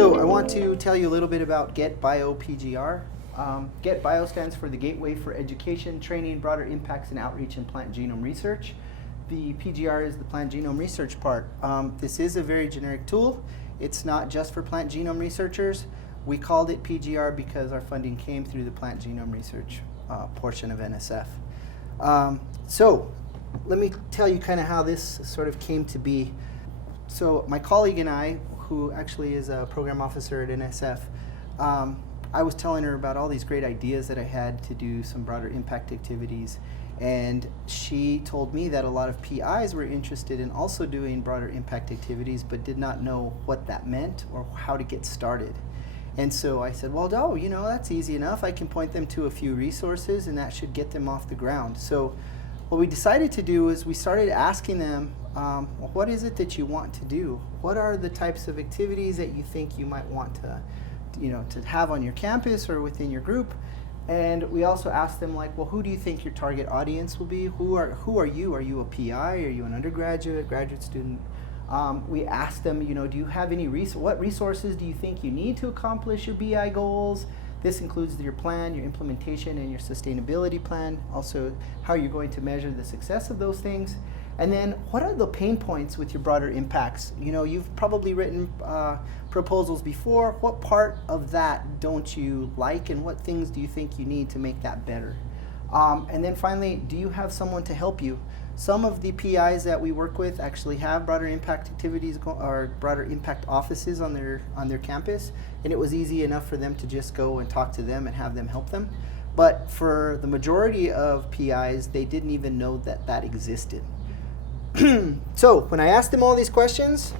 So I want to tell you a little bit about GETBIO PGR. GETBIO stands for the Gateway for Education, Training, Broader Impacts, and Outreach in Plant Genome Research. The PGR is the plant genome research part. This is a very generic tool. It's not just for plant genome researchers. We called it PGR because our funding came through the plant genome research portion of NSF. So let me tell you kind of how this sort of came to be. So my colleague and I, who actually is a program officer at NSF, I was telling her about all these great ideas that I had to do some broader impact activities. And she told me that a lot of PIs were interested in also doing broader impact activities, but did not know what that meant or how to get started. And so I said, well, no, you know, that's easy enough. I can point them to a few resources and that should get them off the ground. So what we decided to do is we started asking them, what is it that you want to do? What are the types of activities that you think you might want to, to have on your campus or within your group? And we also asked them, like, well, who do you think your target audience will be? Who are you? Are you a PI? Are you an undergraduate, graduate student? We asked them, do you have any what resources do you think you need to accomplish your BI goals? This includes your plan, your implementation, and your sustainability plan. Also, how you're going to measure the success of those things. And then, what are the pain points with your broader impacts? You've probably written proposals before. What part of that don't you like, and what things do you think you need to make that better? And then finally, do you have someone to help you? Some of the PIs that we work with actually have broader impact activities or broader impact offices on their campus, and it was easy enough for them to just go and talk to them and have them help them. But for the majority of PIs, they didn't even know that that existed. So when I asked them all these questions,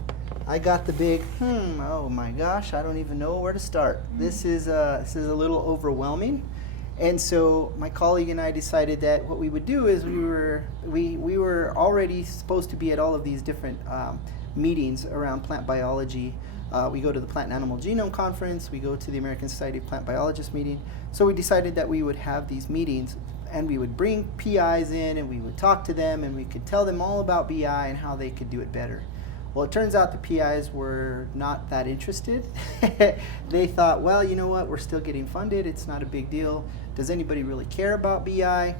I got the big, oh my gosh, I don't even know where to start. This is a little overwhelming. And so my colleague and I decided that what we would do is we were already supposed to be at all of these different meetings around plant biology. We go to the Plant and Animal Genome Conference, we go to the American Society of Plant Biologists meeting. So we decided that we would have these meetings and we would bring PIs in and we would talk to them and we could tell them all about BI and how they could do it better. Well, it turns out the PIs were not that interested. They thought, well, you know what, we're still getting funded, it's not a big deal. Does anybody really care about BI?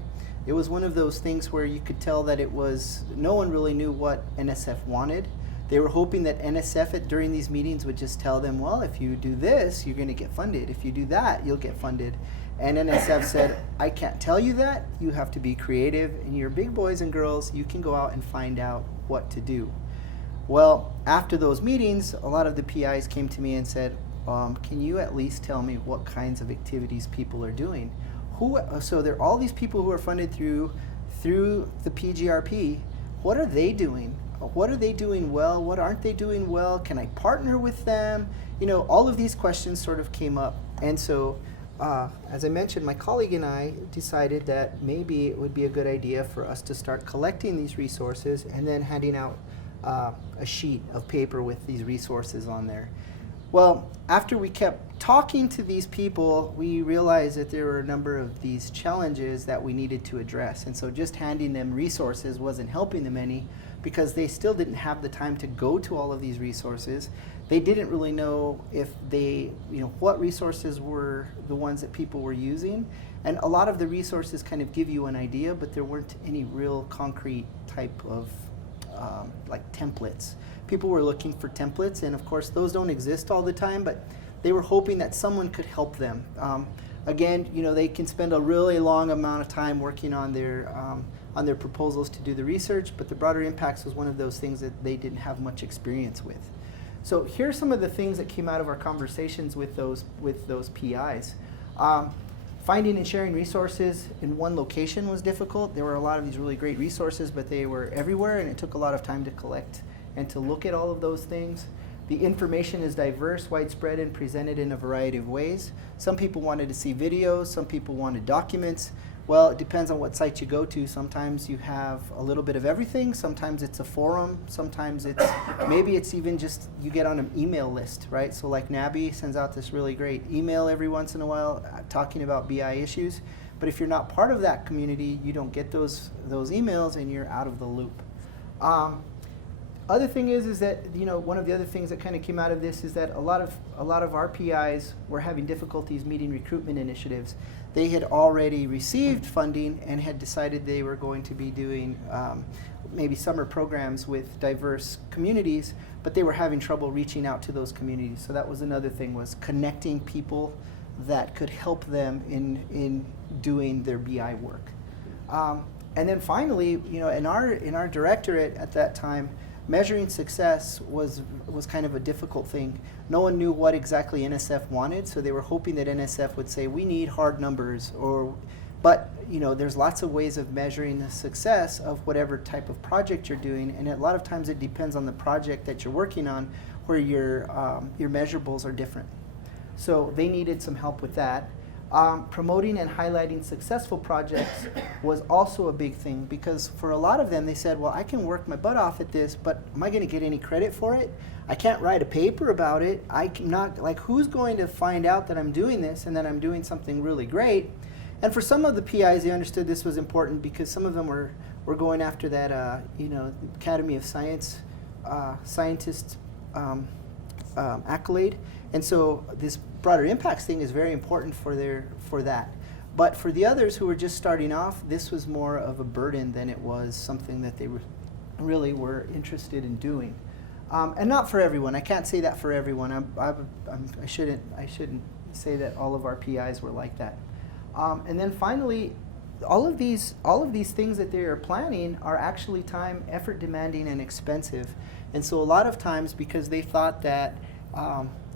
It was one of those things where you could tell that no one really knew what NSF wanted. They were hoping that NSF during these meetings would just tell them, well, if you do this, you're going to get funded. If you do that, you'll get funded. And NSF said, I can't tell you that. You have to be creative, and you're big boys and girls. You can go out and find out what to do. Well, after those meetings, a lot of the PIs came to me and said, can you at least tell me what kinds of activities people are doing? So there are all these people who are funded through the PGRP. What are they doing? What are they doing well? What aren't they doing well? Can I partner with them? All of these questions sort of came up. And so, as I mentioned, my colleague and I decided that maybe it would be a good idea for us to start collecting these resources and then handing out a sheet of paper with these resources on there. Well, after we kept talking to these people, we realized that there were a number of these challenges that we needed to address. And so just handing them resources wasn't helping them any because they still didn't have the time to go to all of these resources. They didn't really know if what resources were the ones that people were using. And a lot of the resources kind of give you an idea, but there weren't any real concrete type of like templates. People were looking for templates, and of course those don't exist all the time, but they were hoping that someone could help them. Again, they can spend a really long amount of time working on their proposals to do the research, but the broader impacts was one of those things that they didn't have much experience with. So here's some of the things that came out of our conversations with those PIs. Finding and sharing resources in one location was difficult. There were a lot of these really great resources, but they were everywhere, and it took a lot of time to collect and to look at all of those things. The information is diverse, widespread, and presented in a variety of ways. Some people wanted to see videos, some people wanted documents. Well, it depends on what site you go to. Sometimes you have a little bit of everything. Sometimes it's a forum. Sometimes maybe it's even just you get on an email list, right? So like NABI sends out this really great email every once in a while talking about BI issues. But if you're not part of that community, you don't get those emails and you're out of the loop. Other thing is that, you know, one of the other things that kind of came out of this is that a lot of our PIs were having difficulties meeting recruitment initiatives. They had already received funding and had decided they were going to be doing maybe summer programs with diverse communities, but they were having trouble reaching out to those communities. So that was another thing, was connecting people that could help them in doing their BI work. And then finally, you know, in our directorate at that time, measuring success was kind of a difficult thing. No one knew what exactly NSF wanted, so they were hoping that NSF would say, we need hard numbers, but you know, there's lots of ways of measuring the success of whatever type of project you're doing, and a lot of times it depends on the project that you're working on, where your measurables are different. So they needed some help with that. Promoting and highlighting successful projects was also a big thing, because for a lot of them they said, well, I can work my butt off at this, but am I going to get any credit for it? I can't write a paper about it. I'm not, like, who's going to find out that I'm doing this and that I'm doing something really great? And for some of the PIs, they understood this was important, because some of them were going after that, you know, Academy of Science scientist accolade. And so this broader impacts thing is very important for that. But for the others who were just starting off, this was more of a burden than it was something that they really were interested in doing. And not for everyone. I can't say that for everyone. I shouldn't say that all of our PIs were like that. And then finally, all of these things that they are planning are actually time, effort demanding, and expensive. And so a lot of times, because they thought that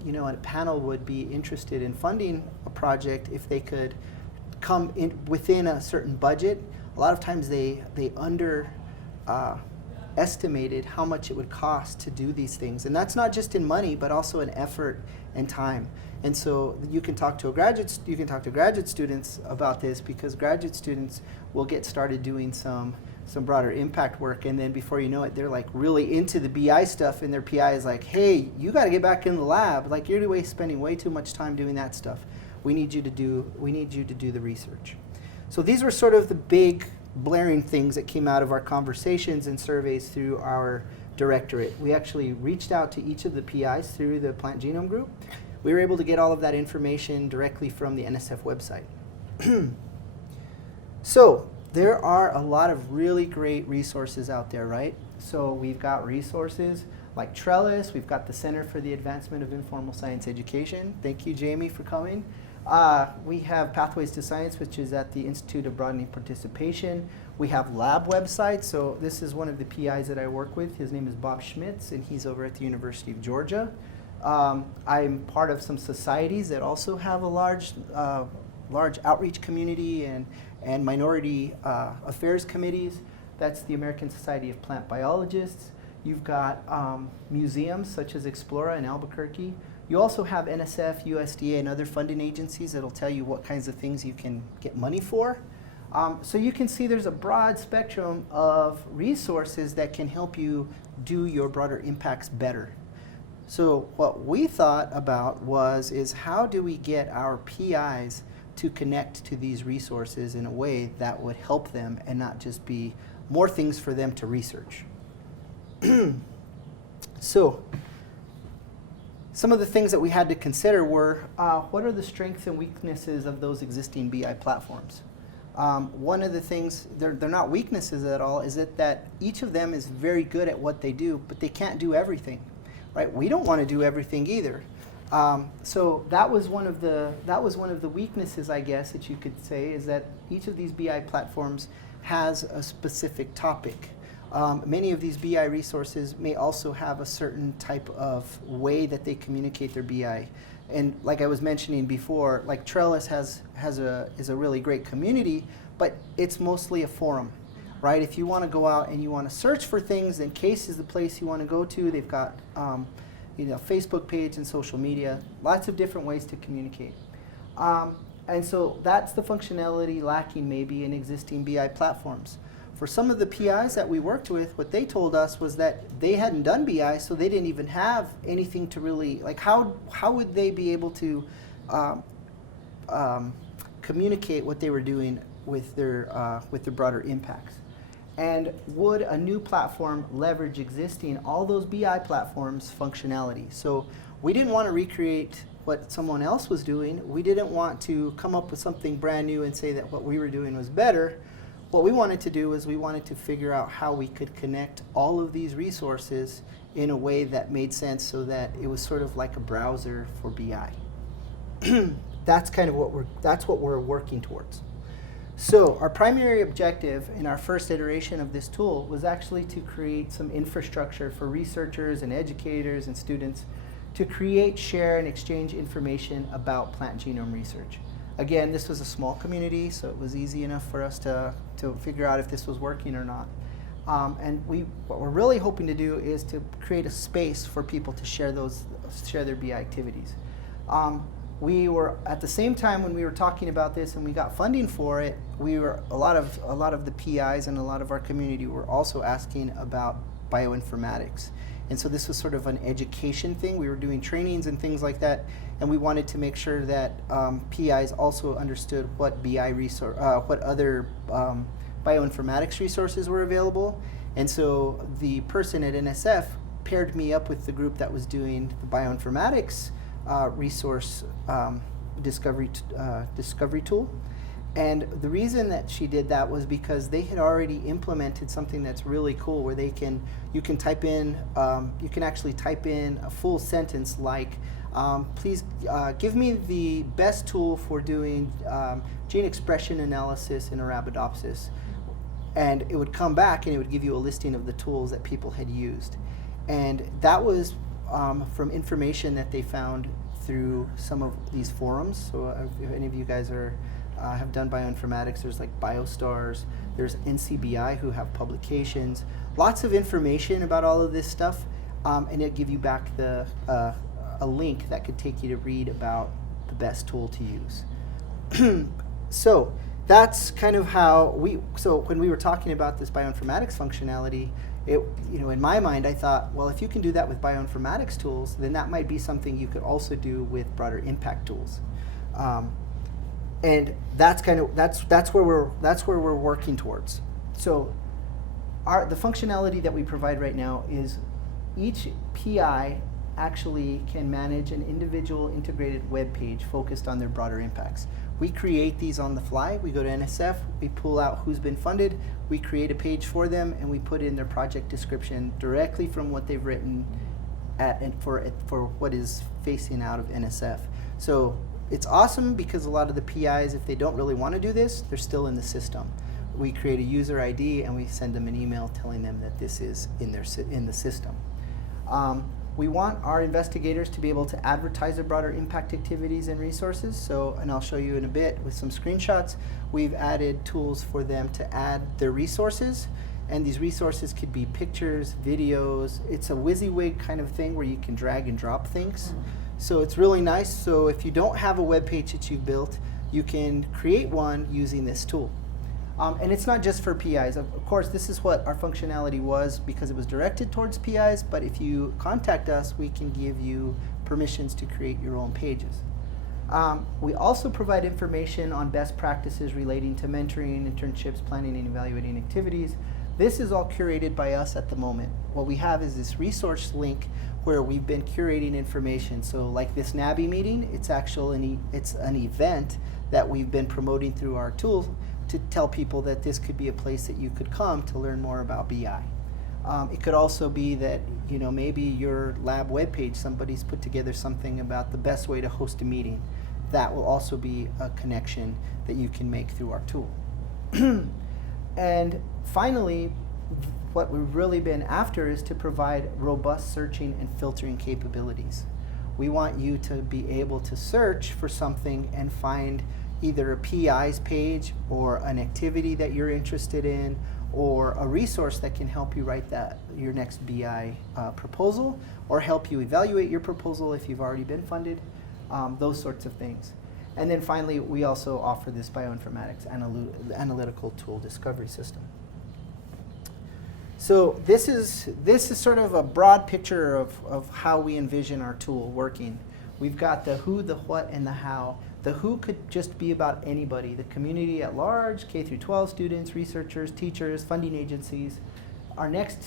you know, a panel would be interested in funding a project if they could come in within a certain budget, a lot of times they estimated how much it would cost to do these things. And that's not just in money, but also in effort and time. And so you can talk to graduate students about this, because graduate students will get started doing some broader impact work, and then before you know it, they're like really into the BI stuff, and their PI is like, hey, you got to get back in the lab. Like, you're spending way too much time doing that stuff. We need you to do the research. So these were sort of the big blaring things that came out of our conversations and surveys through our directorate. We actually reached out to each of the PIs through the plant genome group. We were able to get all of that information directly from the NSF website. So there are a lot of really great resources out there, right? So we've got resources like Trellis. We've got the Center for the Advancement of Informal Science Education. Thank you, Jamie, for coming. We have Pathways to Science, which is at the Institute of Broadening Participation. We have lab websites. So this is one of the PIs that I work with. His name is Bob Schmitz, and he's over at the University of Georgia. I'm part of some societies that also have a large outreach community and minority affairs committees. That's the American Society of Plant Biologists. You've got museums such as Explora in Albuquerque. You also have NSF, USDA, and other funding agencies that'll tell you what kinds of things you can get money for. So you can see there's a broad spectrum of resources that can help you do your broader impacts better. So what we thought about is how do we get our PIs to connect to these resources in a way that would help them and not just be more things for them to research. So some of the things that we had to consider were what are the strengths and weaknesses of those existing BI platforms? One of the things, they're not weaknesses at all, is that each of them is very good at what they do, but they can't do everything, right? We don't want to do everything either. So that was one of the weaknesses, I guess, that you could say, is that each of these BI platforms has a specific topic. Many of these BI resources may also have a certain type of way that they communicate their BI. And like I was mentioning before, like Trellis is a really great community, but it's mostly a forum, right? If you want to go out and you want to search for things, then Case is the place you want to go to. They've got Facebook page and social media, lots of different ways to communicate. And so that's the functionality lacking maybe in existing BI platforms. For some of the PIs that we worked with, what they told us was that they hadn't done BI, so they didn't even have anything to really, like how would they be able to communicate what they were doing with their broader impacts? And would a new platform leverage existing, all those BI platforms' functionality? So we didn't want to recreate what someone else was doing. We didn't want to come up with something brand new and say that what we were doing was better. What we wanted to do is we wanted to figure out how we could connect all of these resources in a way that made sense so that it was sort of like a browser for BI. That's kind of what we're working towards. So our primary objective in our first iteration of this tool was actually to create some infrastructure for researchers and educators and students to create, share, and exchange information about plant genome research. Again, this was a small community, so it was easy enough for us to figure out if this was working or not. And what we're really hoping to do is to create a space for people to share their BI activities. We were, at the same time when we were talking about this and we got funding for it, a lot of the PIs and a lot of our community were also asking about bioinformatics. And so this was sort of an education thing. We were doing trainings and things like that, and we wanted to make sure that PIs also understood what what other bioinformatics resources were available. And so the person at NSF paired me up with the group that was doing the bioinformatics resource discovery tool. And the reason that she did that was because they had already implemented something that's really cool, where you can actually type in a full sentence like, please give me the best tool for doing gene expression analysis in Arabidopsis. And it would come back and it would give you a listing of the tools that people had used. And that was from information that they found through some of these forums. So if any of you guys have done bioinformatics, there's like BioStars, there's NCBI who have publications, lots of information about all of this stuff, and it'll give you back a link that could take you to read about the best tool to use. So that's kind of how when we were talking about this bioinformatics functionality, in my mind, I thought, well, if you can do that with bioinformatics tools, then that might be something you could also do with broader impact tools. And that's where we're working towards. So the functionality that we provide right now is each PI actually can manage an individual integrated web page focused on their broader impacts. We create these on the fly. We go to NSF, we pull out who's been funded, we create a page for them, and we put in their project description directly from what they've written for what is facing out of NSF. So it's awesome because a lot of the PIs, if they don't really want to do this, they're still in the system. We create a user ID and we send them an email telling them that this is in the system. We want our investigators to be able to advertise their broader impact activities and resources. And I'll show you in a bit with some screenshots. We've added tools for them to add their resources. And these resources could be pictures, videos. It's a WYSIWYG kind of thing where you can drag and drop things. So it's really nice. So if you don't have a web page that you've built, you can create one using this tool. And it's not just for PIs. Of course, this is what our functionality was because it was directed towards PIs, but if you contact us, we can give you permissions to create your own pages. We also provide information on best practices relating to mentoring, internships, planning, and evaluating activities. This is all curated by us at the moment. What we have is this resource link where we've been curating information. So like this NABI meeting, it's an event that we've been promoting through our tools to tell people that this could be a place that you could come to learn more about BI. It could also be that maybe your lab webpage, somebody's put together something about the best way to host a meeting. That will also be a connection that you can make through our tool. And finally, what we've really been after is to provide robust searching and filtering capabilities. We want you to be able to search for something and find either a PI's page or an activity that you're interested in or a resource that can help you write your next BI proposal or help you evaluate your proposal if you've already been funded, those sorts of things. And then finally, we also offer this bioinformatics analytical tool discovery system. So this is sort of a broad picture of how we envision our tool working. We've got the who, the what, and the how. The who could just be about anybody, the community at large, K through 12 students, researchers, teachers, funding agencies. Our next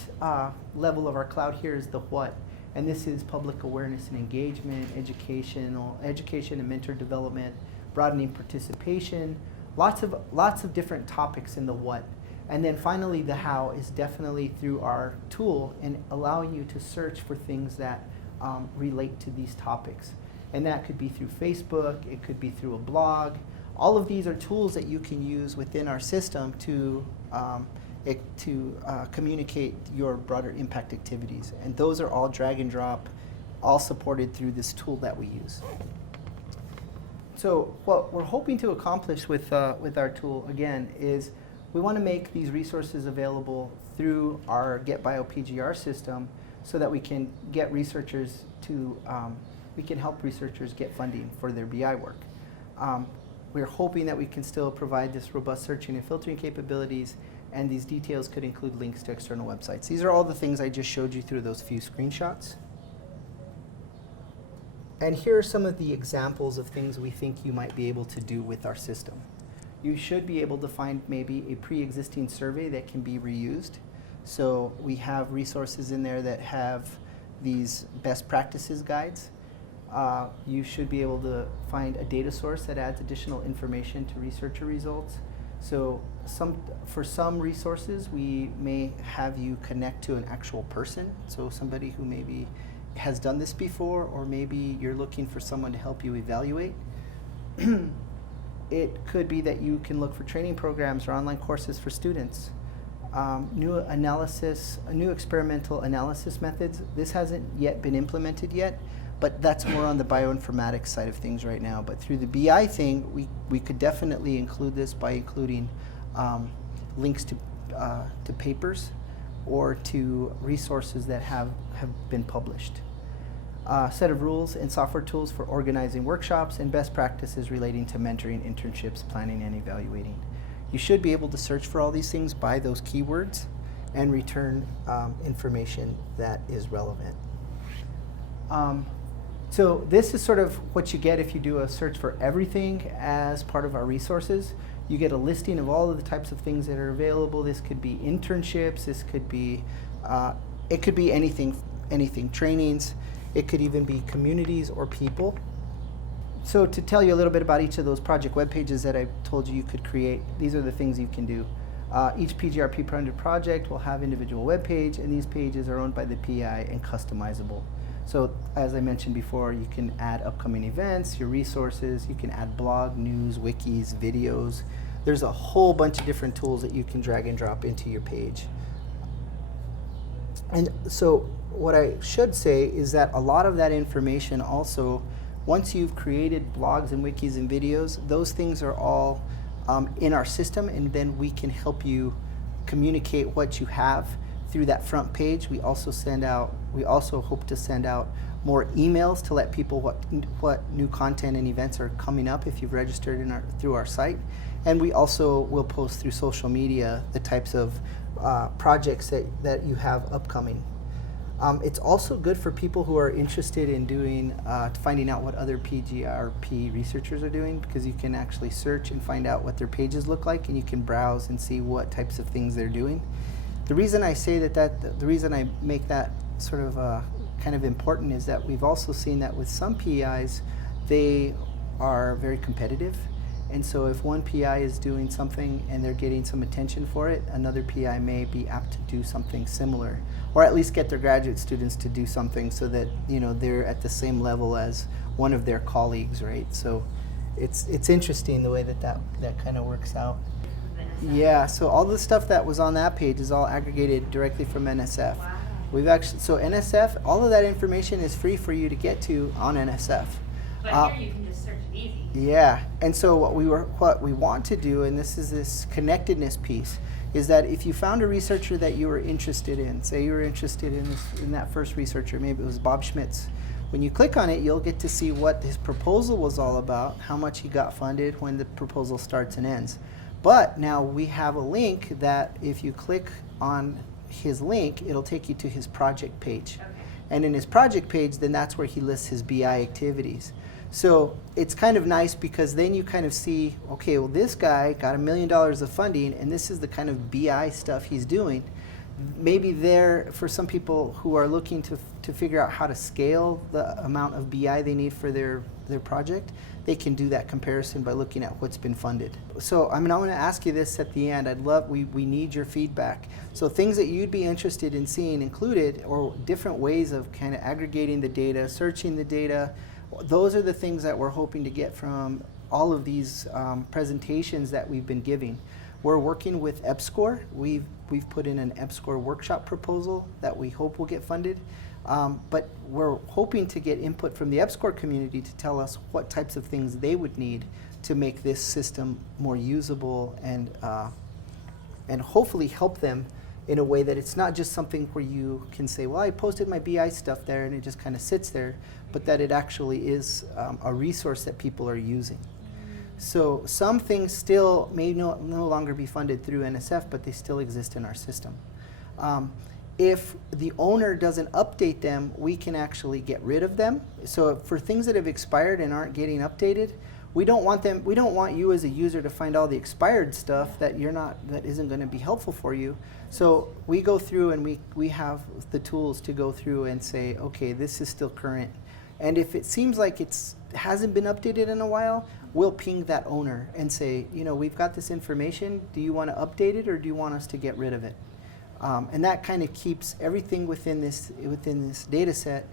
level of our cloud here is the what, and this is public awareness and engagement, education and mentor development, broadening participation, lots of different topics in the what. And then finally the how is definitely through our tool and allowing you to search for things that relate to these topics. And that could be through Facebook, it could be through a blog. All of these are tools that you can use within our system to communicate your broader impact activities. And those are all drag and drop, all supported through this tool that we use. So what we're hoping to accomplish with our tool, again, is we want to make these resources available through our GetBIO PGR system so that we can get researchers to we can help researchers get funding for their BI work. We're hoping that we can still provide this robust searching and filtering capabilities, and these details could include links to external websites. These are all the things I just showed you through those few screenshots. And here are some of the examples of things we think you might be able to do with our system. You should be able to find maybe a pre-existing survey that can be reused. So we have resources in there that have these best practices guides. You should be able to find a data source that adds additional information to researcher results. So for some resources, we may have you connect to an actual person, so somebody who maybe has done this before, or maybe you're looking for someone to help you evaluate. It could be that you can look for training programs or online courses for students. New experimental analysis methods. This hasn't yet been implemented yet, but that's more on the bioinformatics side of things right now. But through the BI thing, we could definitely include this by including links to papers or to resources that have been published. Set of rules and software tools for organizing workshops and best practices relating to mentoring, internships, planning, and evaluating. You should be able to search for all these things by those keywords and return information that is relevant. So this is sort of what you get if you do a search for everything as part of our resources. You get a listing of all of the types of things that are available. This could be internships, this could be, it could be anything, trainings, it could even be communities or people. So to tell you a little bit about each of those project web pages that I told you could create, these are the things you can do. Each PGRP-funded project will have individual web page, and these pages are owned by the PI and customizable. So as I mentioned before, you can add upcoming events, your resources, you can add blog, news, wikis, videos. There's a whole bunch of different tools that you can drag and drop into your page. And so what I should say is that a lot of that information also, once you've created blogs and wikis and videos, those things are all in our system, and then we can help you communicate what you have through that front page. We also hope to send out more emails to let people what new content and events are coming up if you've registered through our site. And we also will post through social media the types of projects that you have upcoming. It's also good for people who are interested in finding out what other PGRP researchers are doing, because you can actually search and find out what their pages look like, and you can browse and see what types of things they're doing. The reason I say the reason I make that sort of kind of important is that we've also seen that with some PIs, they are very competitive. And so if one PI is doing something and they're getting some attention for it, another PI may be apt to do something similar, or at least get their graduate students to do something so that they're at the same level as one of their colleagues, right? So it's interesting the way that kind of works out. Yeah, so all the stuff that was on that page is all aggregated directly from NSF. Wow. So NSF, all of that information is free for you to get to on NSF. But here you can just search it easy. Yeah, and so what we want to do, and this is this connectedness piece, is that if you found a researcher that you were interested in, say you were interested in that first researcher, maybe it was Bob Schmitz, when you click on it, you'll get to see what his proposal was all about, how much he got funded, when the proposal starts and ends. But now we have a link that if you click on his link, it'll take you to his project page. Okay. And in his project page, then that's where he lists his BI activities. So it's kind of nice because then you kind of see, okay, well, this guy got $1 million of funding, and this is the kind of BI stuff he's doing. Maybe there, for some people who are looking to figure out how to scale the amount of BI they need for their project, they can do that comparison by looking at what's been funded. So I want to ask you this at the end. We need your feedback. So things that you'd be interested in seeing included, or different ways of kind of aggregating the data, searching the data, those are the things that we're hoping to get from all of these presentations that we've been giving. We're working with EPSCoR. We've put in an EPSCoR workshop proposal that we hope will get funded. But we're hoping to get input from the EPSCoR community to tell us what types of things they would need to make this system more usable and hopefully help them in a way that it's not just something where you can say, well, I posted my BI stuff there and it just kind of sits there, but that it actually is a resource that people are using. So some things still may no longer be funded through NSF, but they still exist in our system. If the owner doesn't update them, we can actually get rid of them. So for things that have expired and aren't getting updated, we don't want you as a user to find all the expired stuff that isn't going to be helpful for you. So we go through and we have the tools to go through and say, okay, this is still current. And if it seems like it hasn't been updated in a while, we'll ping that owner and say, we've got this information. Do you want to update it, or do you want us to get rid of it? And that kind of keeps everything within this data set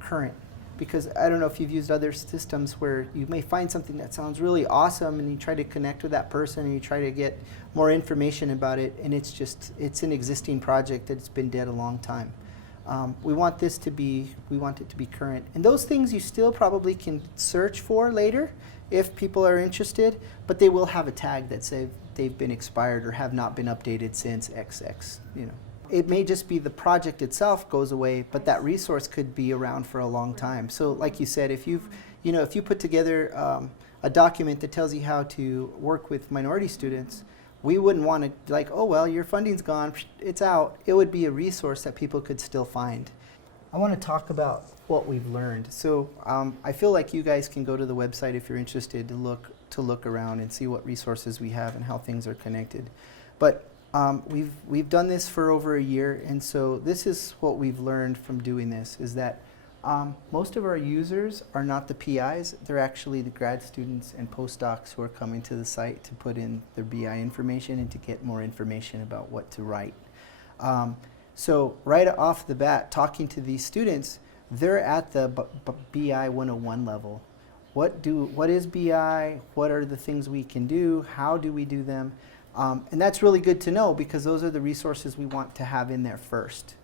current. Because I don't know if you've used other systems where you may find something that sounds really awesome and you try to connect with that person and you try to get more information about it, and it's an existing project that's been dead a long time. We want it to be current. And those things you still probably can search for later if people are interested, but they will have a tag that says they've been expired or have not been updated since XX. It may just be the project itself goes away, but that resource could be around for a long time. So like you said, if you put together a document that tells you how to work with minority students, we wouldn't want to like, oh, well, your funding's gone, it's out. It would be a resource that people could still find. I want to talk about what we've learned. So I feel like you guys can go to the website if you're interested to look around and see what resources we have and how things are connected. But we've done this for over a year, and so this is what we've learned from doing this, is that most of our users are not the PIs. They're actually the grad students and postdocs who are coming to the site to put in their BI information and to get more information about what to write. So right off the bat, talking to these students, they're at the BI 101 level. What is BI? What are the things we can do? How do we do them? And that's really good to know, because those are the resources we want to have in there first.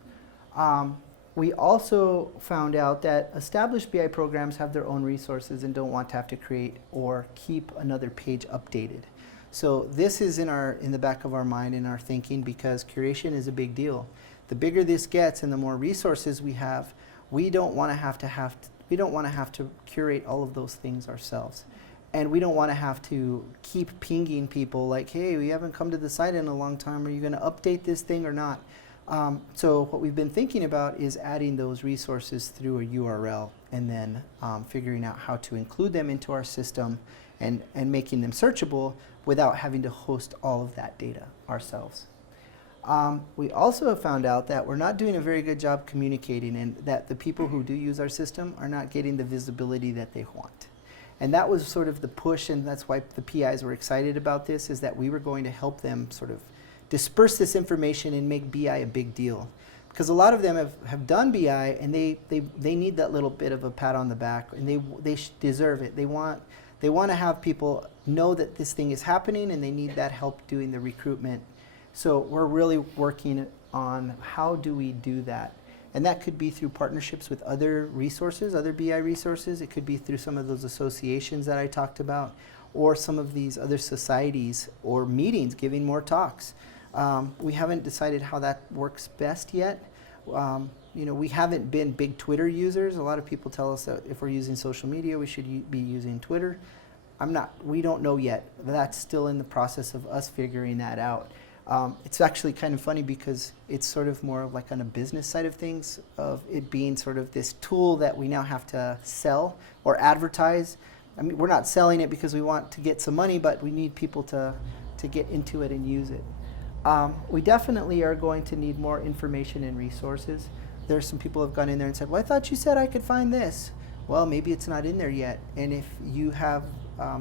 We also found out that established BI programs have their own resources and don't want to have to create or keep another page updated. So this is in the back of our mind, in our thinking, because curation is a big deal. The bigger this gets and the more resources we have, we don't want to have to curate all of those things ourselves. And we don't want to have to keep pinging people like, hey, we haven't come to the site in a long time. Are you going to update this thing or not? So what we've been thinking about is adding those resources through a URL, and then figuring out how to include them into our system and making them searchable without having to host all of that data ourselves. We also have found out that we're not doing a very good job communicating, and that the people who do use our system are not getting the visibility that they want. And that was sort of the push, and that's why the PIs were excited about this, is that we were going to help them sort of disperse this information and make BI a big deal. Because a lot of them have done BI, and they need that little bit of a pat on the back, and they deserve it. They want to have people know that this thing is happening, and they need that help doing the recruitment. So we're really working on how do we do that. And that could be through partnerships with other resources, other BI resources. It could be through some of those associations that I talked about, or some of these other societies or meetings giving more talks. We haven't decided how that works best yet. We haven't been big Twitter users. A lot of people tell us that if we're using social media, we should be using Twitter. We don't know yet. That's still in the process of us figuring that out. It's actually kind of funny because it's sort of more like on a business side of things, of it being sort of this tool that we now have to sell or advertise. I mean, we're not selling it because we want to get some money, but we need people to get into it and use it. We definitely are going to need more information and resources. There's some people who have gone in there and said, well, I thought you said I could find this. Well, maybe it's not in there yet. And if you have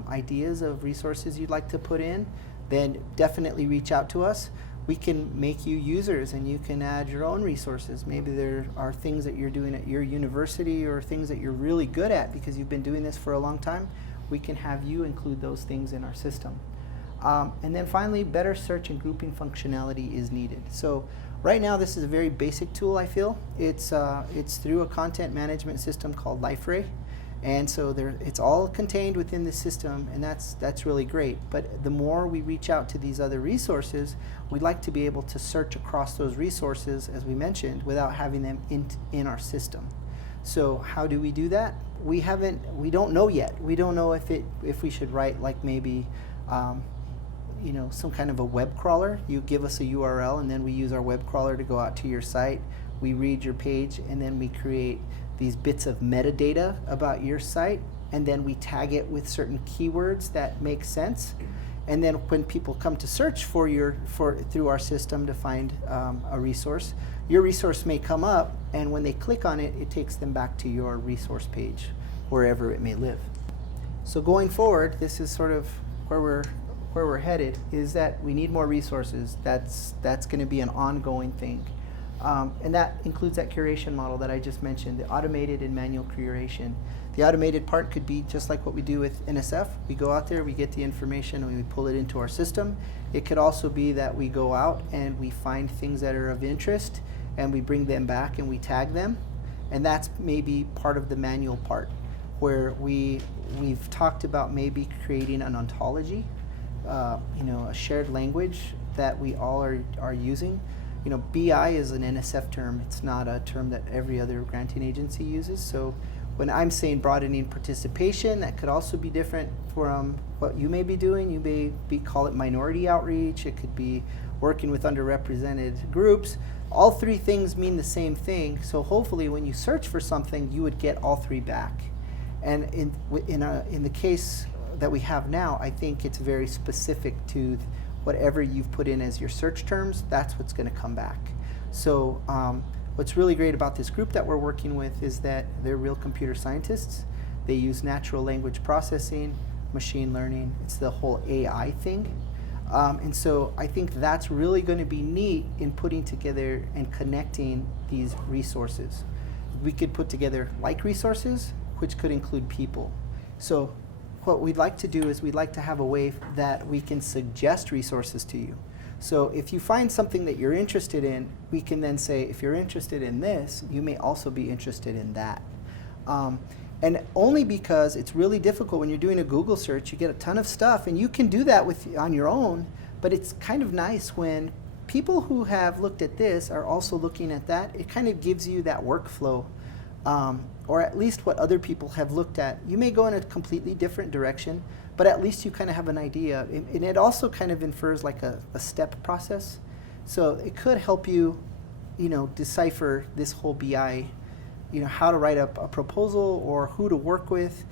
ideas of resources you'd like to put in, then definitely reach out to us. We can make you users and you can add your own resources. Maybe there are things that you're doing at your university or things that you're really good at because you've been doing this for a long time. We can have you include those things in our system. And then finally, better search and grouping functionality is needed. So right now, this is a very basic tool, I feel. It's through a content management system called Liferay. And so it's all contained within the system, and that's really great. But the more we reach out to these other resources, we'd like to be able to search across those resources, as we mentioned, without having them in our system. So how do we do that? We don't know yet. We don't know if we should write like maybe some kind of a web crawler. You give us a URL, and then we use our web crawler to go out to your site. We read your page, and then we create these bits of metadata about your site, and then we tag it with certain keywords that make sense. And then when people come to search through our system to find a resource, your resource may come up, and when they click on it, it takes them back to your resource page, wherever it may live. So going forward, this is sort of where we're headed, is that we need more resources. That's going to be an ongoing thing. And that includes that curation model that I just mentioned, the automated and manual curation. The automated part could be just like what we do with NSF. We go out there, we get the information, and we pull it into our system. It could also be that we go out and we find things that are of interest, and we bring them back and we tag them. And that's maybe part of the manual part, where we've talked about maybe creating an ontology, a shared language that we all are using. BI is an NSF term. It's not a term that every other granting agency uses. So when I'm saying broadening participation, that could also be different from what you may be doing. You may call it minority outreach. It could be working with underrepresented groups. All three things mean the same thing. So hopefully when you search for something, you would get all three back. And in the case that we have now, I think it's very specific to whatever you've put in as your search terms, that's what's going to come back. So what's really great about this group that we're working with is that they're real computer scientists. They use natural language processing, machine learning. It's the whole AI thing. And so I think that's really going to be neat in putting together and connecting these resources. We could put together like resources, which could include people. So what we'd like to do is we'd like to have a way that we can suggest resources to you. So if you find something that you're interested in, we can then say, if you're interested in this, you may also be interested in that. And only because it's really difficult when you're doing a Google search, you get a ton of stuff, and you can do that on your own, but it's kind of nice when people who have looked at this are also looking at that. It kind of gives you that workflow, or at least what other people have looked at. You may go in a completely different direction, but at least you kind of have an idea. And it also kind of infers like a step process. So it could help you, decipher this whole BI, how to write up a proposal or who to work with.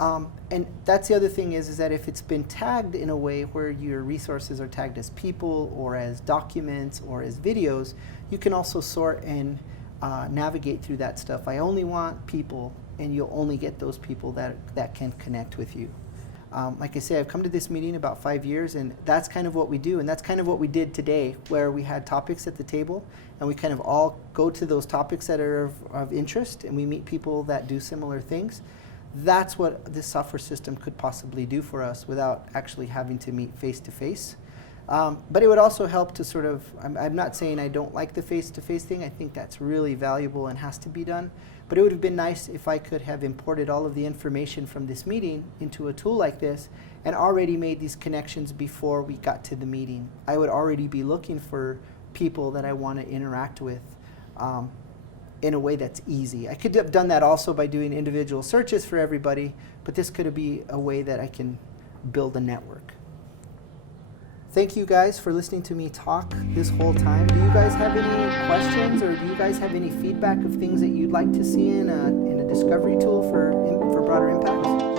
And that's the other thing is that if it's been tagged in a way where your resources are tagged as people or as documents or as videos, you can also sort and navigate through that stuff. I only want people, and you'll only get those people that can connect with you. Like I say, I've come to this meeting about 5 years, and that's kind of what we do, and that's kind of what we did today, where we had topics at the table, and we kind of all go to those topics that are of interest, and we meet people that do similar things. That's what this software system could possibly do for us without actually having to meet face-to-face. But it would also help to sort of, I'm not saying I don't like the face-to-face thing. I think that's really valuable and has to be done. But it would have been nice if I could have imported all of the information from this meeting into a tool like this and already made these connections before we got to the meeting. I would already be looking for people that I want to interact with in a way that's easy. I could have done that also by doing individual searches for everybody, but this could be a way that I can build a network. Thank you guys for listening to me talk this whole time. Do you guys have any questions, or do you guys have any feedback of things that you'd like to see in a discovery tool for broader impacts?